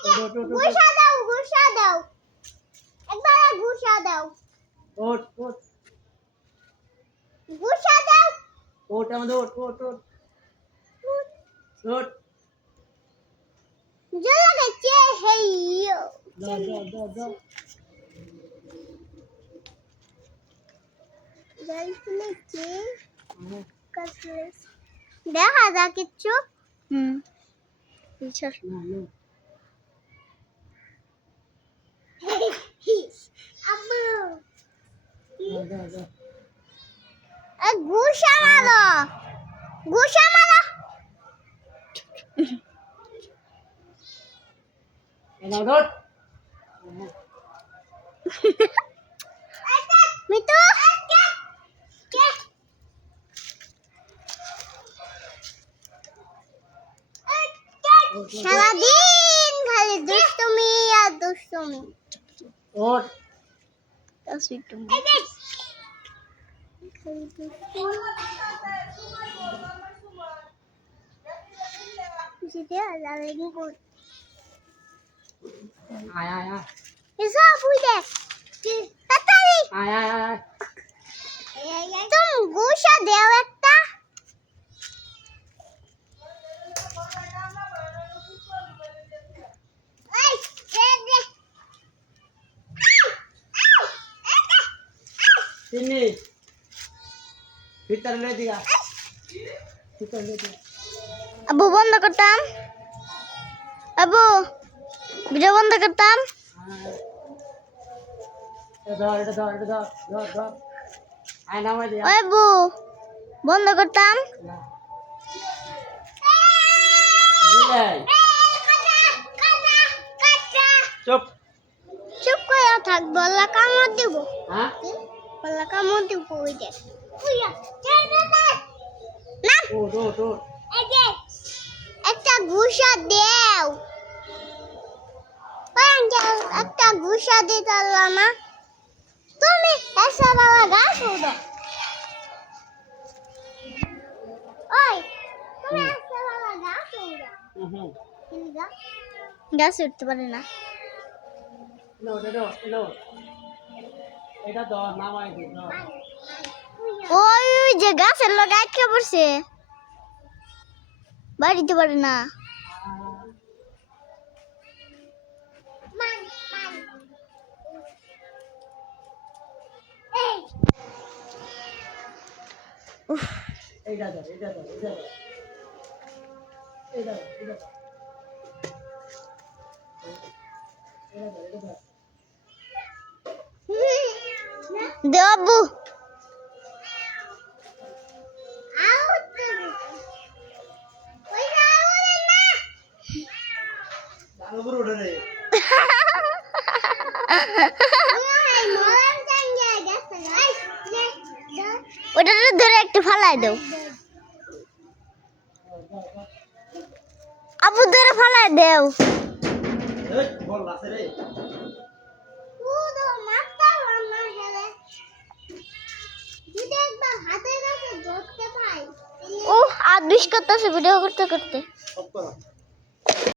ঘুষা দাও ঘুষা দাও একবার ঘুষা দাও ওট ওট ঘুষা দাও ওট আমাদের ওট ওট ওট ওট জল গেছে হেইও দাও দাও দাও দাও জল ফুলেছে কাছে দেখা যা কিছু পিছর আব্বু দাও দাও ঘুষা মারো ঘুষা মারো দাও দাও মিতু সারাদিন খালি দুষ্টুমি আর দুষ্টুমি ওট দুষ্টুমি খালি দুষ্টুমি যেতে আলাদা করে আয় আয় আয় এসো বুঝে তাড়াতাড়ি আয় আয় আয় তুমি ঘুষা দাও একটা तिन्नी भीतर ले दिया भीतर ले दिया अबू बंद करताम अबू वीडियो बंद करताम इधर आना मत दिया ओए अबू बंद करताम चुप चुप করে থাক বলা কামড় দেব हाँ বলা কামড় দেব ওই দেখ না ओट ओट ओट এই যে একটা ঘুষা দেও একটা ঘুষা দিতে পারলা না তুমি এসে বাবা গাছ উঠো ওই তুমি এসে বাবা গাছ উঠো গাছ উঠতে পারে না नो नो नो এটা তো নামাই দি নো ওই ওই যে গাছের লগে আটকে পড়ছে বাড়িতে পারে না এইটা দাও এইটা দাও এইটা দাও এইটা দাও এইটা দাও দেবু উপর উঠে রে ওটা ধরে একটু ফালাই দাও আবু ধরে ফালাই দাও এই বল আছে রে ও আর দুষ্কর্তা ভিডিও করতে করতে সব করা